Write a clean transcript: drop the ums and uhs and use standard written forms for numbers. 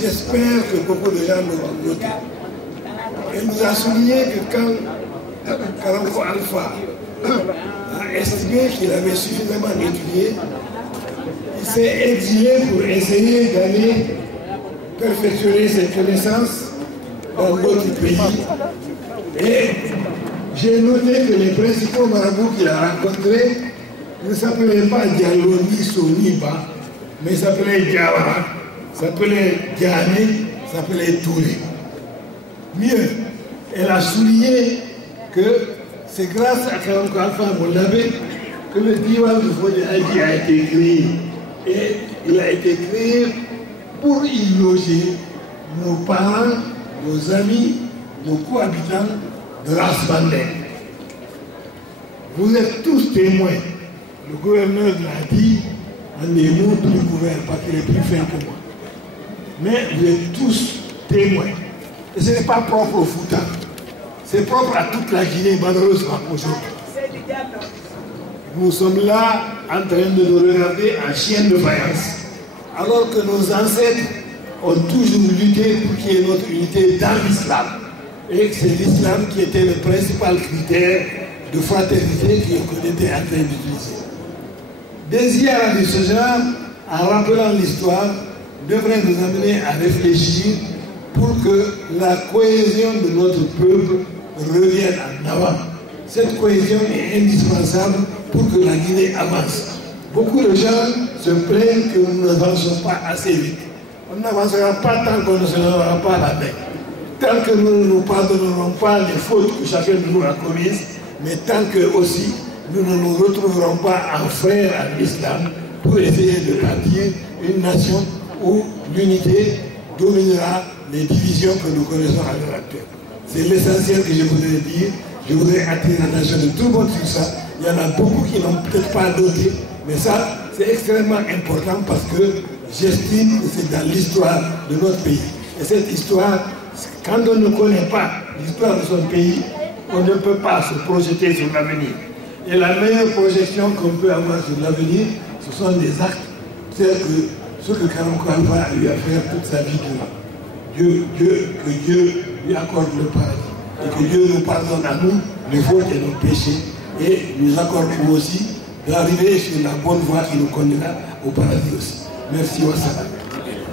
j'espère que beaucoup de gens l'ont noté. Elle nous a souligné que quand Karanko Alpha a estimé qu'il avait suffisamment étudié, il s'est exilé pour essayer d'aller perfectionner ses connaissances dans d'autres pays. Et j'ai noté que les principaux marabouts qu'il a rencontrés ne s'appelaient pas Diallo ni Soniba, mais s'appelaient Diawara, s'appelaient Diané, s'appelaient Touré. Mieux, elle a souligné que c'est grâce à Karanko Alpha Moulabé que le diwan de Fodé Haïti a été créé. Et il a été créé pour y loger nos parents, nos amis, nos cohabitants de race Mandé. Vous êtes tous témoins. Le gouverneur l'a dit en des mots plus couverts parce qu'il est plus fin que moi. Mais vous êtes tous témoins. Et ce n'est pas propre au Fouta. C'est propre à toute la Guinée, malheureusement, aujourd'hui. Nous sommes là en train de nous regarder en chien de faïence, alors que nos ancêtres ont toujours lutté pour qu'il y ait notre unité dans l'islam. Et c'est l'islam qui était le principal critère de fraternité qu'on était en train d'utiliser. Des hiérarchies de ce genre, en rappelant l'histoire, devraient nous amener à réfléchir pour que la cohésion de notre peuple revienne en avant. Cette cohésion est indispensable pour que la Guinée avance. Beaucoup de gens se plaignent que nous n'avançons pas assez vite. On n'avancera pas tant qu'on ne se lèvera pas la main. Tant que nous ne nous pardonnerons pas les fautes que chacun de nous a commises, mais tant que aussi nous ne nous retrouverons pas en frères à l'islam pour essayer de bâtir une nation où l'unité dominera les divisions que nous connaissons à l'heure actuelle. C'est l'essentiel que je voudrais dire. Je voudrais attirer l'attention de tout le monde sur ça. Il y en a beaucoup qui n'ont peut-être pas noté, mais ça, c'est extrêmement important parce que j'estime que c'est dans l'histoire de notre pays. Et cette histoire, quand on ne connaît pas l'histoire de son pays, on ne peut pas se projeter sur l'avenir. Et la meilleure projection qu'on peut avoir sur l'avenir, ce sont des actes. C'est ce que Karanko Alpha a eu à faire toute sa vie durant. Que Dieu lui accorde le paradis. Et que Dieu nous pardonne à nous les fautes et nos péchés. Et nous accorde nous aussi d'arriver sur la bonne voie qui nous conduira au paradis aussi. Merci, wassalam.